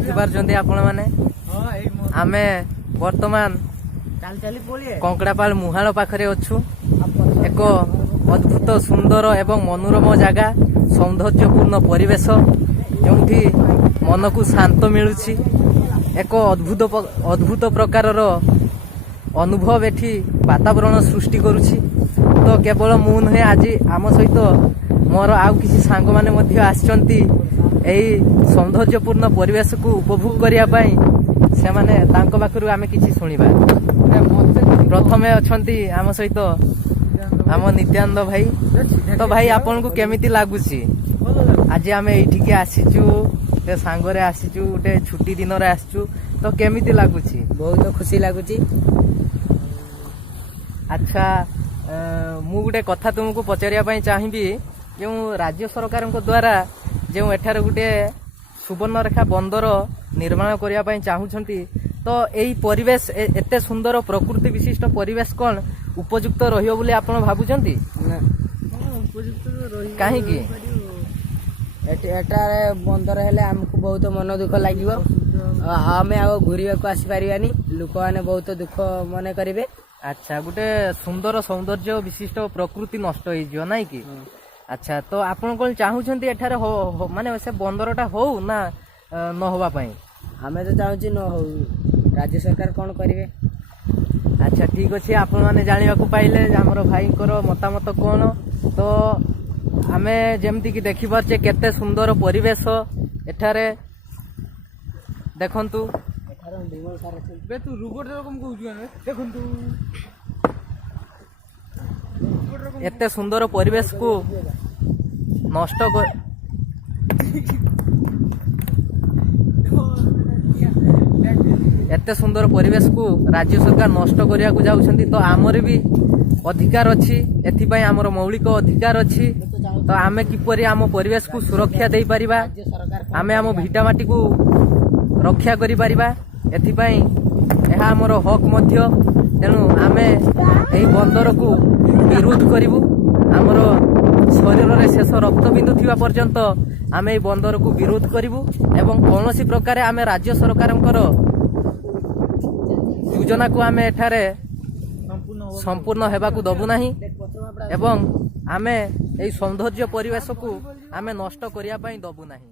ଦେଖିପାରୁଛନ୍ତି ଆପଣମାନେ ଆମେ ବର୍ତ୍ତମାନ କଙ୍କଡାପାଳ ମୁହାଳ ପାଖରେ ଅଛୁ। ଏକ ଅଦ୍ଭୁତ ସୁନ୍ଦର ଏବଂ ମନୋରମ ଜାଗା, ସୌନ୍ଦର୍ଯ୍ୟପୂର୍ଣ୍ଣ ପରିବେଶ ଯେଉଁଠି ମନକୁ ଶାନ୍ତ ମିଳୁଛି। ଏକ ଅଦ୍ଭୁତ ପ୍ରକାରର ଅନୁଭବ ଏଠି ବାତାବରଣ ସୃଷ୍ଟି କରୁଛି। ତ କେବଳ ମୁଁ ନୁହେଁ, ଆଜି ଆମ ସହିତ ମୋର ଆଉ କିଛି ସାଙ୍ଗମାନେ ମଧ୍ୟ ଆସିଛନ୍ତି ଏହି ସୌନ୍ଦର୍ଯ୍ୟପୂର୍ଣ୍ଣ ପରିବେଶକୁ ଉପଭୋଗ କରିବା ପାଇଁ। ସେମାନେ ତାଙ୍କ ପାଖରୁ ଆମେ କିଛି ଶୁଣିବା। ପ୍ରଥମେ ଅଛନ୍ତି ଆମ ସହିତ ଆମ ନିତ୍ୟାନନ୍ଦ ଭାଇ। ତ ଭାଇ, ଆପଣଙ୍କୁ କେମିତି ଲାଗୁଛି? ଆଜି ଆମେ ଏଇଠିକି ଆସିଛୁ, ଗୋଟେ ସାଙ୍ଗରେ ଆସିଛୁ, ଗୋଟେ ଛୁଟି ଦିନରେ ଆସିଛୁ। ତ କେମିତି ଲାଗୁଛି? ବହୁତ ଖୁସି ଲାଗୁଛି। ଆଚ୍ଛା, ମୁଁ ଗୋଟେ କଥା ତୁମକୁ ପଚାରିବା ପାଇଁ ଚାହିଁବି। ଯେଉଁ ରାଜ୍ୟ ସରକାରଙ୍କ ଦ୍ୱାରା ଯେଉଁ ଏଠାରେ ଗୋଟେ ସୁବର୍ଣ୍ଣରେଖା ବନ୍ଦର ନିର୍ମାଣ କରିବା ପାଇଁ ଚାହୁଁଛନ୍ତି, ତ ଏଇ ପରିବେଶ, ଏତେ ସୁନ୍ଦର ପ୍ରକୃତି ବିଶିଷ୍ଟ ପରିବେଶ କ'ଣ ଉପଯୁକ୍ତ ରହିବ ବୋଲି ଆପଣ ଭାବୁଛନ୍ତି? କାହିଁକି? ଏଠାରେ ବନ୍ଦର ହେଲେ ଆମକୁ ବହୁତ ମନ ଦୁଃଖ ଲାଗିବ। ଆମେ ଆଉ ଘୁରିବାକୁ ଆସିପାରିବାନି, ଲୋକମାନେ ବହୁତ ଦୁଃଖ ମନେ କରିବେ। ଆଚ୍ଛା, ଗୋଟେ ସୁନ୍ଦର ସୌନ୍ଦର୍ଯ୍ୟ ବିଶିଷ୍ଟ ପ୍ରକୃତି ନଷ୍ଟ ହେଇଯିବ, ନାଇଁ କି? ଆଚ୍ଛା, ତ ଆପଣ କ'ଣ ଚାହୁଁଛନ୍ତି ଏଠାରେ ମାନେ ସେ ବନ୍ଦରଟା ହଉ ନା ନ ହବା ପାଇଁ? ଆମେ ତ ଚାହୁଁଛୁ ନ ହଉ, ରାଜ୍ୟ ସରକାର କ'ଣ କରିବେ? ଆଚ୍ଛା, ଠିକ୍ ଅଛି। ଆପଣମାନେ ଜାଣିବାକୁ ପାଇଲେ ଆମର ଭାଇଙ୍କର ମତାମତ କ'ଣ। ତ ଆମେ ଯେମିତିକି ଦେଖିପାରୁଛେ କେତେ ସୁନ୍ଦର ପରିବେଶ ଏଠାରେ। ଦେଖନ୍ତୁ, ଏତେ ସୁନ୍ଦର ପରିବେଶକୁ ନଷ୍ଟ ଏତେ ସୁନ୍ଦର ପରିବେଶକୁ ରାଜ୍ୟ ସରକାର ନଷ୍ଟ କରିବାକୁ ଯାଉଛନ୍ତି। ତ ଆମର ବି ଅଧିକାର ଅଛି, ଏଥିପାଇଁ ଆମର ମୌଳିକ ଅଧିକାର ଅଛି। ତ ଆମେ କିପରି ଆମ ପରିବେଶକୁ ସୁରକ୍ଷା ଦେଇପାରିବା, ଆମେ ଆମ ଭିଟାମାଟିକୁ ରକ୍ଷା କରିପାରିବା, ଏଥିପାଇଁ ଏହା ଆମର ହକ୍ ମଧ୍ୟ। ତେଣୁ ଆମେ ଏହି ବନ୍ଦରକୁ ବିରୋଧ କରିବୁ। ଆମର ଶରୀରରେ ଶେଷ ରକ୍ତବିନ୍ଦୁ ଥିବା ପର୍ଯ୍ୟନ୍ତ ଆମେ ଏହି ବନ୍ଦରକୁ ବିରୋଧ କରିବୁ ଏବଂ କୌଣସି ପ୍ରକାରେ ଆମେ ରାଜ୍ୟ ସରକାରଙ୍କର ଯୋଜନାକୁ ଆମେ ଏଠାରେ ସମ୍ପୂର୍ଣ୍ଣ ହେବାକୁ ଦେବୁ ନାହିଁ ଏବଂ ଆମେ ଏହି ସୌନ୍ଦର୍ଯ୍ୟ ପରିବେଶକୁ ଆମେ ନଷ୍ଟ କରିବା ପାଇଁ ଦେବୁ ନାହିଁ।